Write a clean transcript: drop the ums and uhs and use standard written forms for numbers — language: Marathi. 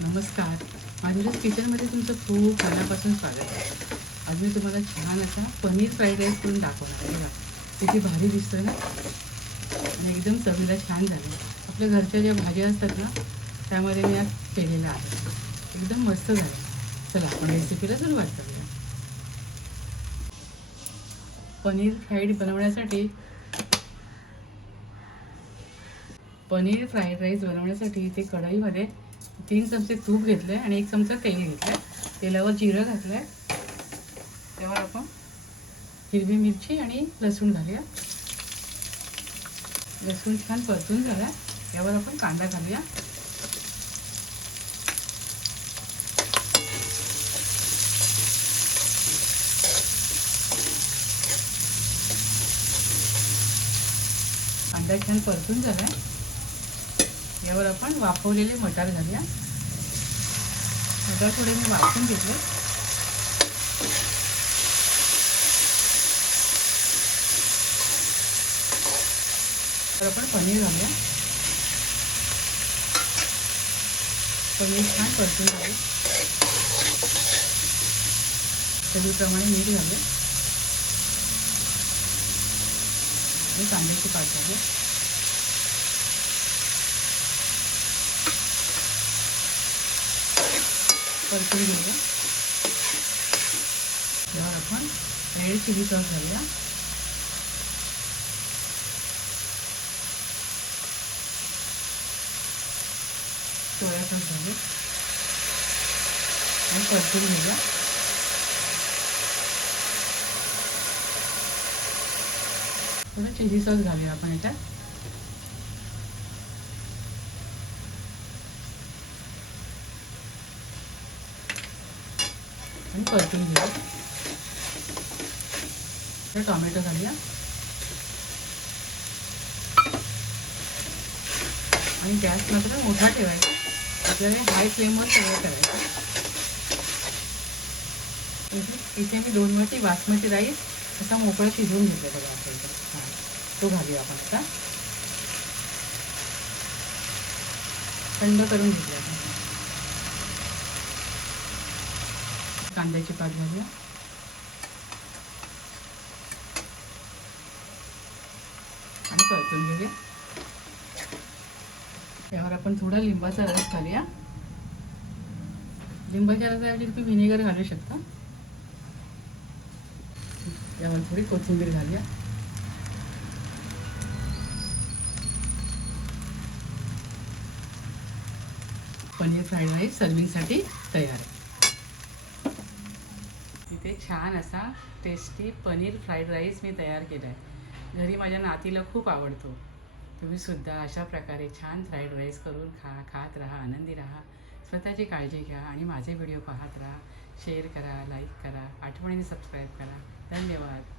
नमस्कार. माधुरीज किचनमध्ये तुमचं खूप मनापासून स्वागत आहे. आज मी तुम्हाला छान असा पनीर फ्राईड राईस करून दाखवणार आहे बघा. किती भारी दिसतोय ना आणि एकदम चवीला छान झालं. आपल्या घरच्या ज्या भाज्या असतात ना त्यामध्ये मी आज केलेलं आहे. एकदम मस्त झालं. चला आपण रेसिपीला सुरुवात करूया. पनीर फ्राईड बनवण्यासाठी पनीर फ्राईड राईस बनवण्यासाठी इथे कढईमध्ये 3 चमचे तूप घेतलं आहे आणि 1 चमचा तेल घेतलं आहे. तेलावर जिरं घातलं आहे. त्यावर आपण हिरवी मिरची आणि लसूण घालूया. लसूण छान परतून झाला. यावर आपण कांदा घालूया. कांदा छान परतून झाला. यावर आपण वाफवलेले मटार घालूया. मटार थोडे मी वाफवून घेतले. तर आपण पनीर घालूया. पनीर छान परतून घालू. चवीप्रमाणे मीठ घालू आणि कांद्याची पात घालू. परतून घेऊया. त्यावर आपण रेड चिली सॉस घालूया. सोया सॉस घालू आणि परतून घेऊया. थोडं चिली सॉस घालूया आपण याच्यात. आणि परतून घेऊया. तर टोमॅटो घालूया आणि गॅस मात्र मोठा ठेवायचा. आपल्याला हाय फ्लेमवर सगळं करायचं. इथे मी 2 वाटी बासमती राईस असा मोकळा शिजवून घेतला बघा आपल्याला. तो घालूया आपण आता. थंड करून घेतला. कांद्याची पात घालूया आणि परतून घेऊया. त्यावर आपण थोडा लिंबाचा रस घालूया. लिंबाच्या रसाऐवजी तुम्ही व्हिनेगर घालू शकता. त्यावर थोडी कोथिंबीर घालूया. पनीर फ्राईड राईस सर्विंगसाठी तयार आहे. इथे छान असा टेस्टी पनीर फ्राईड राईस मी तयार केला आहे. घरी माझ्या नातीला खूप आवडतो. तुम्हीसुद्धा अशा प्रकारे छान फ्राईड राईस करून खात राहा, आनंदी राहा. स्वतःची काळजी घ्या आणि माझे व्हिडिओ पाहत राहा. शेअर करा, लाईक करा, आठवणीने सबस्क्राईब करा. धन्यवाद.